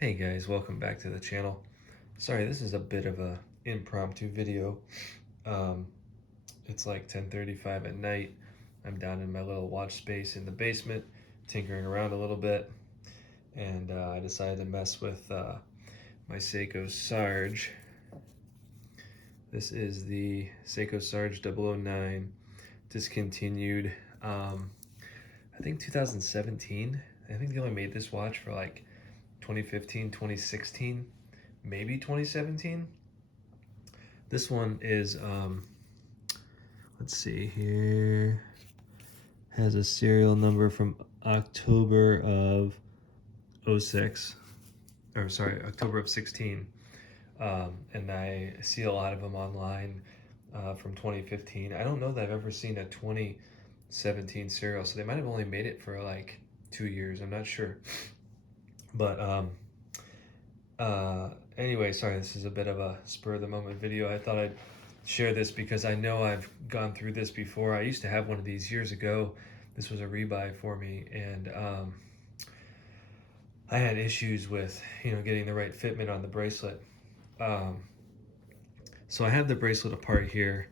Hey guys, welcome back to the channel. Sorry, this is a bit of a impromptu video. Um, it's like 10:35 at night. I'm down in my little watch space in the basement, tinkering around a little bit, and I decided to mess with my Seiko Sarge. This is the Seiko SARG009, discontinued, I think 2017. I think they only made this watch for like 2015, 2016, maybe 2017. This one is, let's see here, has a serial number from October of 06, or sorry, October of 16. And I see a lot of them online from 2015. I don't know that I've ever seen a 2017 serial, so they might have only made it for like 2 years. I'm not sure. But anyway, sorry, this is a bit of a spur of the moment video. I thought I'd share this because I know I've gone through this before. I used to have one of these years ago. This was a rebuy for me, and I had issues with getting the right fitment on the bracelet. So I have the bracelet apart here.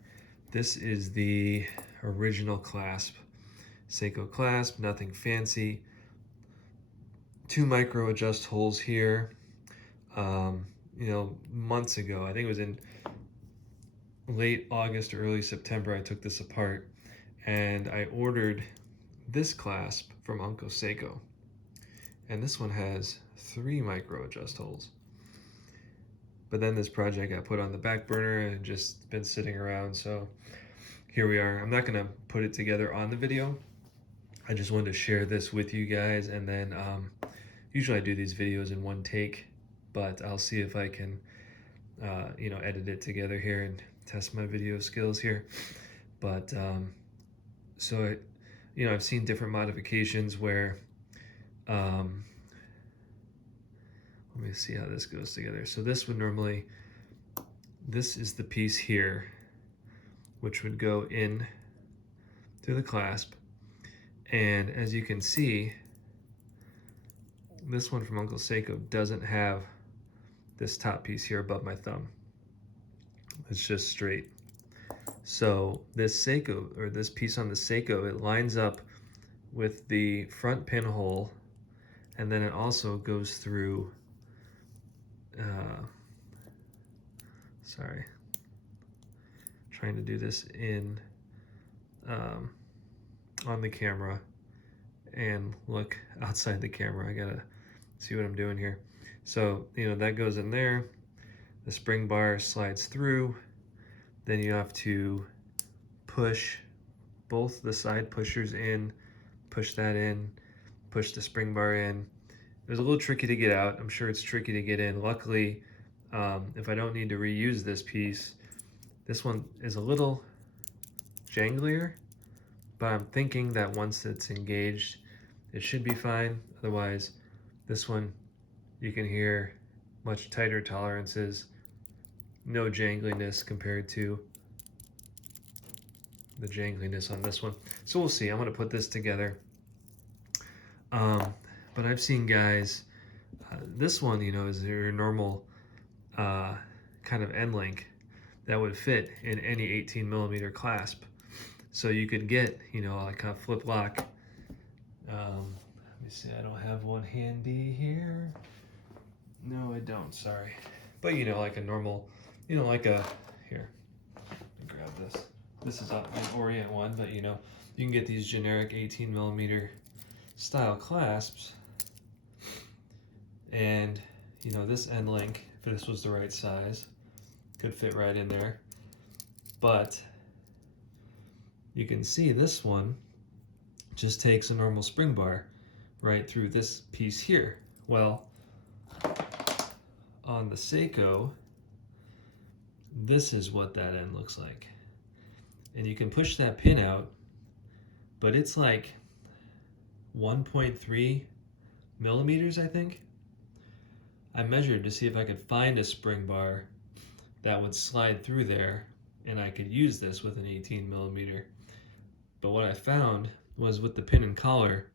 This is the original clasp, Seiko clasp, nothing fancy. 2 micro adjust holes here. Months ago, I think it was in late August or early September, I took this apart and I ordered this clasp from Uncle Seiko. And this one has 3 micro adjust holes. But then this project got put on the back burner and just been sitting around, so here we are. I'm not gonna put it together on the video. I just wanted to share this with you guys, and then usually I do these videos in one take, but I'll see if I can edit it together here and test my video skills here. But I've seen different modifications where let me see how this goes together. So this is the piece here, which would go in through the clasp. And as you can see, this one from Uncle Seiko doesn't have this top piece here above my thumb. It's just straight. So this Seiko, or this piece on the Seiko, it lines up with the front pinhole, and then it also goes through, sorry, trying to do this in on the camera and look outside the camera. I gotta see what I'm doing here. So that goes in there, the spring bar slides through, then you have to push both the side pushers in, push that in, push the spring bar in. It was a little tricky to get out. I'm sure it's tricky to get in. Luckily, if I don't need to reuse this piece, this one is a little janglier, but I'm thinking that once it's engaged, it should be fine. Otherwise, this one, you can hear much tighter tolerances, no jangliness compared to the jangliness on this one. So we'll see. I'm going to put this together. But I've seen guys, this one, is your normal kind of end link that would fit in any 18mm clasp. So you could get, like a flip lock. Let me see, I don't have one handy here. No, I don't, sorry. But like a normal, like a, here, let me grab this. This is an Orient one, but you can get these generic 18mm style clasps. And this end link, if this was the right size, could fit right in there. But you can see this one just takes a normal spring bar right through this piece here. Well, on the Seiko, this is what that end looks like. And you can push that pin out, but it's like 1.3 millimeters, I think. I measured to see if I could find a spring bar that would slide through there and I could use this with an 18mm. But what I found was with the pin and collar,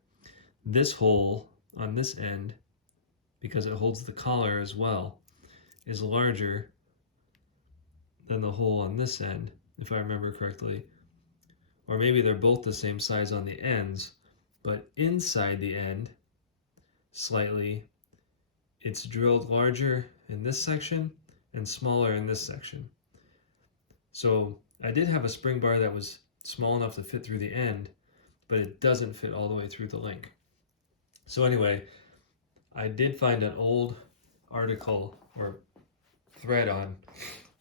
this hole on this end, because it holds the collar as well, is larger than the hole on this end, if I remember correctly. Or maybe they're both the same size on the ends, but inside the end, slightly, it's drilled larger in this section and smaller in this section. So I did have a spring bar that was small enough to fit through the end, but it doesn't fit all the way through the link. So anyway, I did find an old article or thread on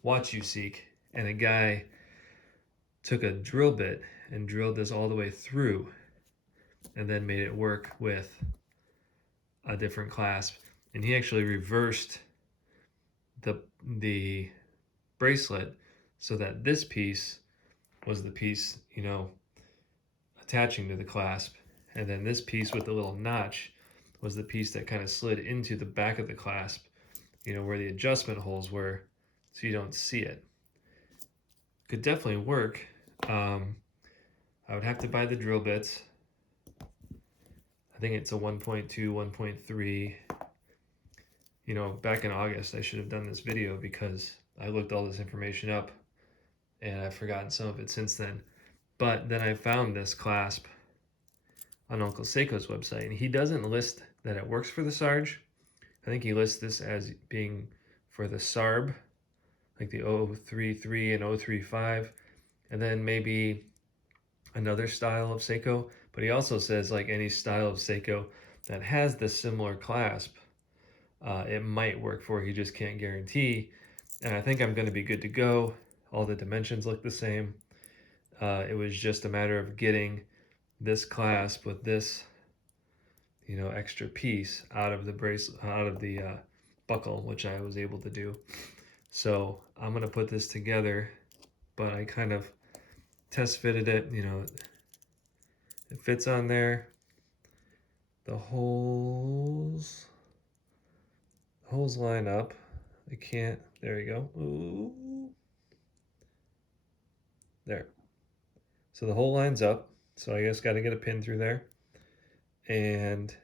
Watch You Seek, and a guy took a drill bit and drilled this all the way through and then made it work with a different clasp. And he actually reversed the bracelet so that this piece was the piece, you know, attaching to the clasp, and then this piece with the little notch was the piece that kind of slid into the back of the clasp, you know, where the adjustment holes were, so you don't see it. Could definitely work. I would have to buy the drill bits. I think it's a 1.2, 1.3. You know, back in August, I should have done this video because I looked all this information up and I've forgotten some of it since then. But then I found this clasp on Uncle Seiko's website, and he doesn't list that it works for the SARG. I think he lists this as being for the SARB, like the 033 and 035, and then maybe another style of Seiko. But he also says like any style of Seiko that has the similar clasp, it might work for. He just can't guarantee. And I think I'm going to be good to go. All the dimensions look the same. It was just a matter of getting this clasp with this, you know, extra piece out of the bracelet, out of the buckle, which I was able to do. So I'm going to put this together, but I kind of test fitted it, you know, it fits on there. The holes line up. I can't, there you go. Ooh. There. So the hole line's up. So I guess got to get a pin through there. And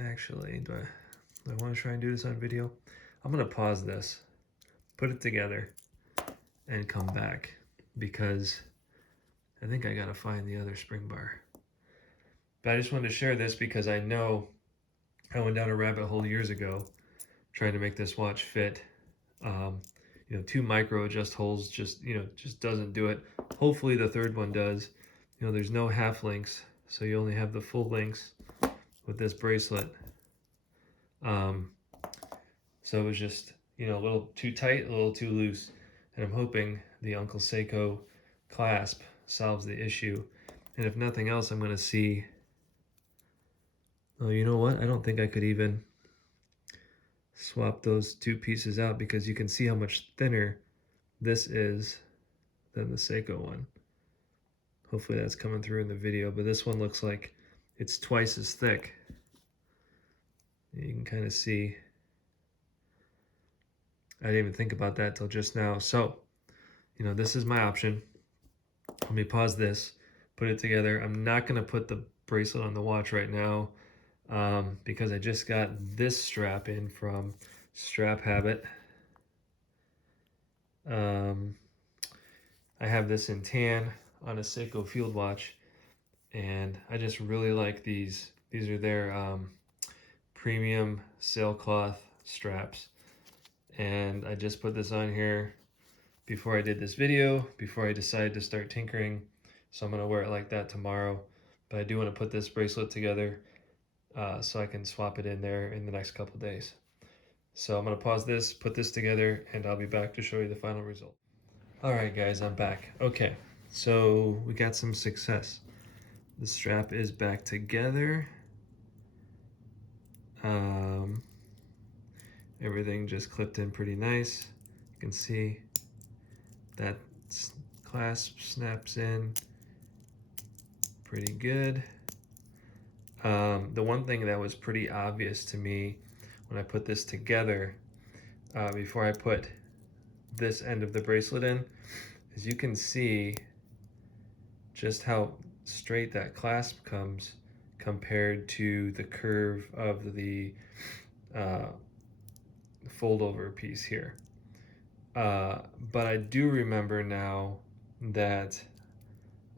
actually, do I want to try and do this on video? I'm going to pause this, put it together, and come back because I think I got to find the other spring bar. But I just wanted to share this because I know I went down a rabbit hole years ago trying to make this watch fit. You know, 2 micro adjust holes just doesn't do it. Hopefully the third one does. You know, there's no half links, so you only have the full links with this bracelet. So it was just, you know, a little too tight, a little too loose. And I'm hoping the Uncle Seiko clasp solves the issue. And if nothing else, I'm going to see, oh, you know what? I don't think I could even swap those 2 pieces out because you can see how much thinner this is than the Seiko one. Hopefully that's coming through in the video, but this one looks like it's twice as thick. You can kind of see. I didn't even think about that till just now. So, you know, this is my option. Let me pause this, put it together. I'm not going to put the bracelet on the watch right now because I just got this strap in from Strap Habit. I have this in tan on a Seiko field watch, and I just really like these. These are their premium sailcloth straps, and I just put this on here before I did this video, before I decided to start tinkering. So I'm going to wear it like that tomorrow, but I do want to put this bracelet together so I can swap it in there in the next couple days. So I'm going to pause this, put this together, and I'll be back to show you the final result. Alright guys, I'm back. Okay, so we got some success. The strap is back together. Everything just clipped in pretty nice. You can see that clasp snaps in pretty good. The one thing that was pretty obvious to me when I put this together, before I put this end of the bracelet in, is you can see just how straight that clasp comes compared to the curve of the fold over piece here. But I do remember now that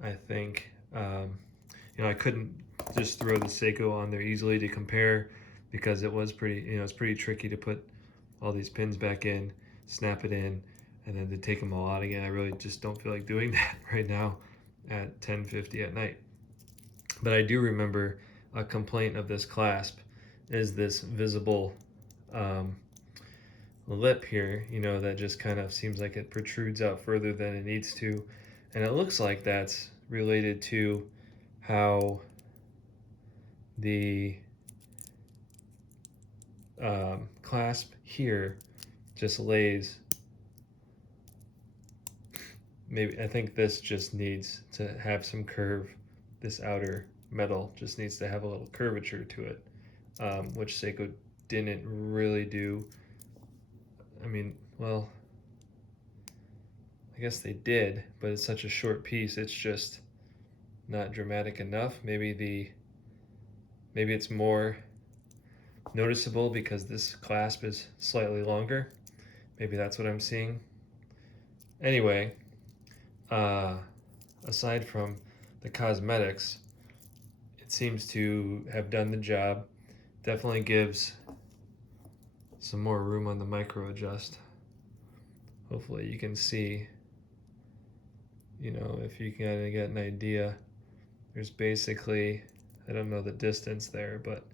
I think, I couldn't just throw the Seiko on there easily to compare, because it was pretty, it's pretty tricky to put all these pins back in, snap it in, and then to take them all out again. I really just don't feel like doing that right now at 10:50 at night. But I do remember a complaint of this clasp is this visible lip here, that just kind of seems like it protrudes out further than it needs to. And it looks like that's related to how the clasp here just lays. Maybe, I think this just needs to have some curve. This outer metal just needs to have a little curvature to it, which Seiko didn't really do. I mean, well, I guess they did, but it's such a short piece, it's just not dramatic enough. Maybe it's more noticeable because this clasp is slightly longer. Maybe that's what I'm seeing. Anyway, aside from the cosmetics, it seems to have done the job. Definitely gives some more room on the micro adjust. Hopefully you can see, if you can get an idea. There's basically, I don't know the distance there, but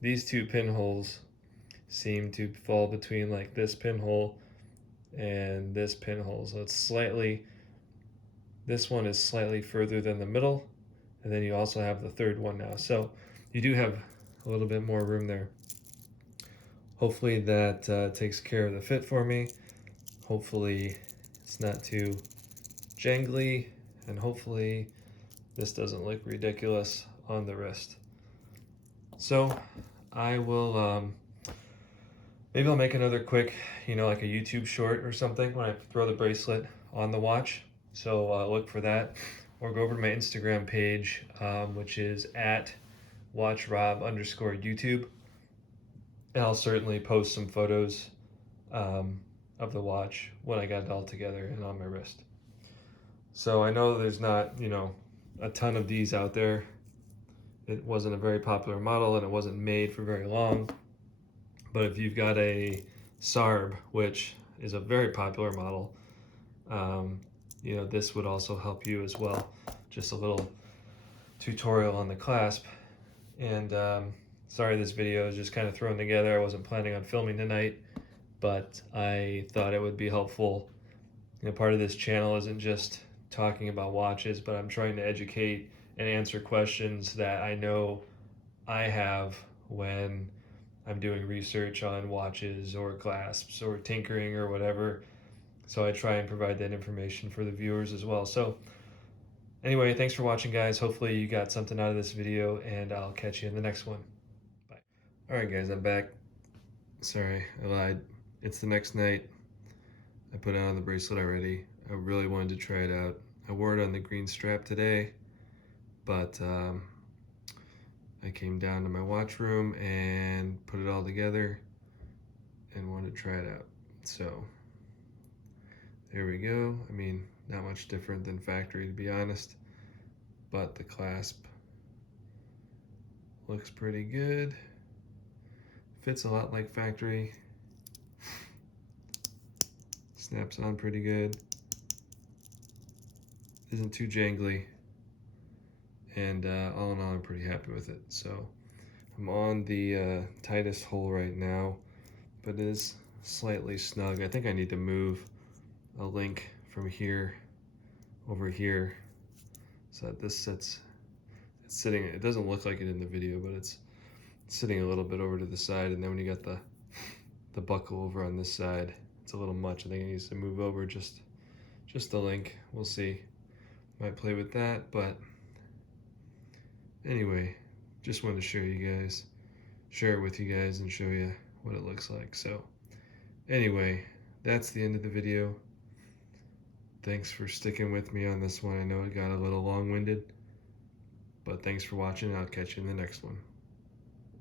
these two pinholes seem to fall between like this pinhole and this pinhole. So it's slightly, this one is slightly further than the middle, and then you also have the third one now. So you do have a little bit more room there. Hopefully that takes care of the fit for me. Hopefully it's not too jangly, and hopefully this doesn't look ridiculous on the wrist. So I will, maybe I'll make another quick, like a YouTube short or something when I throw the bracelet on the watch. So look for that, or go over to my Instagram page, which is at watchrob_YouTube. And I'll certainly post some photos of the watch when I got it all together and on my wrist. So I know there's not, a ton of these out there. It wasn't a very popular model and it wasn't made for very long. But if you've got a SARB, which is a very popular model, this would also help you as well. Just a little tutorial on the clasp. And sorry, this video is just kind of thrown together. I wasn't planning on filming tonight, but I thought it would be helpful. Part of this channel isn't just talking about watches, but I'm trying to educate and answer questions that I know I have when I'm doing research on watches or clasps or tinkering or whatever. So I try and provide that information for the viewers as well. So anyway, thanks for watching, guys. Hopefully you got something out of this video, and I'll catch you in the next one. Bye. All right, guys, I'm back. Sorry, I lied. It's the next night. I put on the bracelet already. I really wanted to try it out. I wore it on the green strap today, but I came down to my watch room and put it all together and wanted to try it out. So there we go. I mean, not much different than factory, to be honest, but the clasp looks pretty good. Fits a lot like factory. Snaps on pretty good. Isn't too jangly. And all in all, I'm pretty happy with it. So I'm on the tightest hole right now, but it is slightly snug. I think I need to move a link from here over here so that this sits, it's sitting, it doesn't look like it in the video, but it's sitting a little bit over to the side. And then when you got the buckle over on this side, it's a little much. I think it needs to move over just the link. We'll see. Might play with that, but anyway, just wanted to share it with you guys and show you what it looks like. So anyway, that's the end of the video. Thanks for sticking with me on this one. I know it got a little long-winded, but thanks for watching. I'll catch you in the next one.